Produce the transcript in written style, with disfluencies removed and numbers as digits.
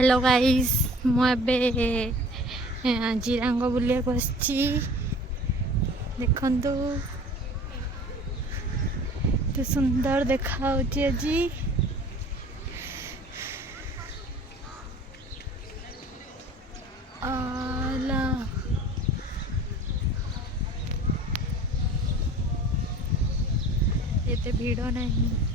Hello guys मुझे जिरांग बुलिया बस देखु तो सुंदर देखा आज एते भीड़ नहीं।